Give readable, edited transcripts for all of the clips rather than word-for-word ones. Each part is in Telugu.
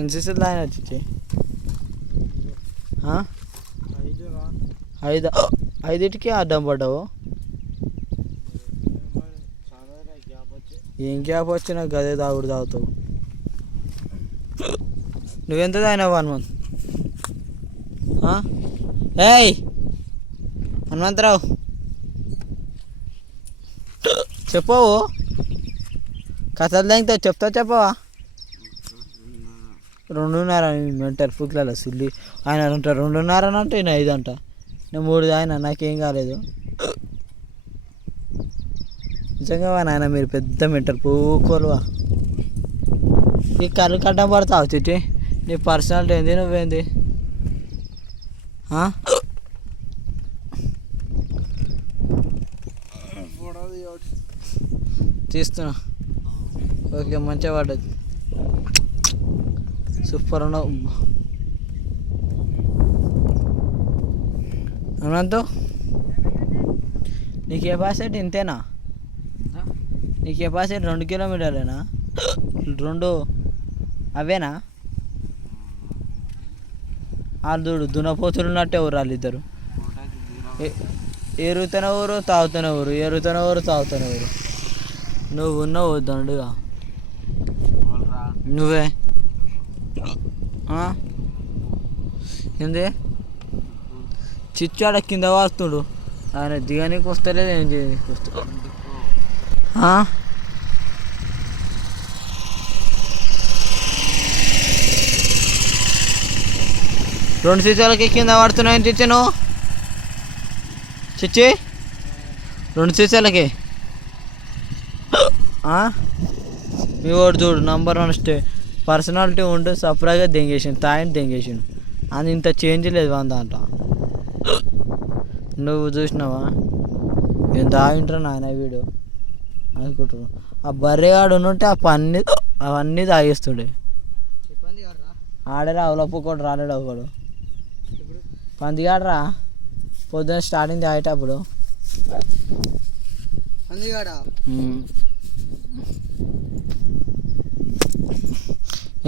ఎన్సీసీలో ఆయన వచ్చి ఐదు ఐదింటికి అడ్డం పడ్డావు. ఏం గ్యాప్ వచ్చినా గదే తాగుడు తాగుతావు. నువ్వెంత తాగినావు 1 month? ఏయ్ హనుమంతరావు చెప్పవు, కథలు తాగితే చెప్తావు చెప్పవా? 2.5 మెంటల్ ఫుక్లలో సుల్లి. ఆయన అంట 2.5 అని అంటే నేను 5 అంట. నేను 3 ఆయన నాకేం కాలేదు. నిజంగా నాయన మీరు పెద్ద మెంటల్ పూకోలువా. నీ కళ్ళు కడ్డం పడతావు చిట్టి. నీ పర్సనాలిటీ ఏంది, నువ్వేంది? తీస్తున్నా. ఓకే మంచిగా పడ్డది. సూపర్ ఉన్నావు అనంతో. నీ కెపాసిటీ ఇంతేనా? నీ కెపాసిటీ 2 కిలోమీటర్లేనా? 2 అవేనా? వాళ్ళు చూడు దున్నపోతులు ఉన్నట్టే ఊరు వాళ్ళిద్దరు. ఎరుగుతున్న ఊరు తాగుతున్న ఊరు, ఎరుగుతున్న ఊరు తాగుతున్న ఊరు. నువ్వు ఉన్నావు దండుగా. నువ్వే ఏంది చిచ్చాడ కింద వాస్తుడు. ఆయన దిగనీకి వస్తలేదు, ఏం చేయనీకి వస్తాడు. 2 సీసాలకి కింద పడుతున్నాయని చిచ్చి నువ్వు. చిచ్చి 2 సీసాలకి మీ వాడు చూడు నంబర్ 1 పర్సనాలిటీ ఉండు. సపరేట్గా దెంగేసిండు, తాయిని దెంగేసిండు. అది ఇంత చేంజ్ లేదు వాళ్ళ దాంట్లో. నువ్వు చూసినావా? నేను తాగింటారా నాయన వీడు అనుకుంటున్నావు. ఆ బర్రెగాడు ఉంటే అవన్నీ తాగేస్తుండే. ఆడరా అవలప్పు కూడా రాలేడు ఒకడు. పందిగాడరా పొద్దున్న స్టార్టింగ్ తాగేటప్పుడు.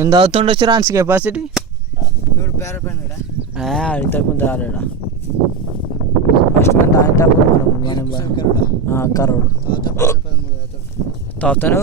ఎంత అవుతుండొచ్చు రాన్స్ కెపాసిటీ? అడిగితే కొంత రాలేడా. ఫస్ట్ మనం తాగేటప్పుడు మనం కరోడు తాగుతానే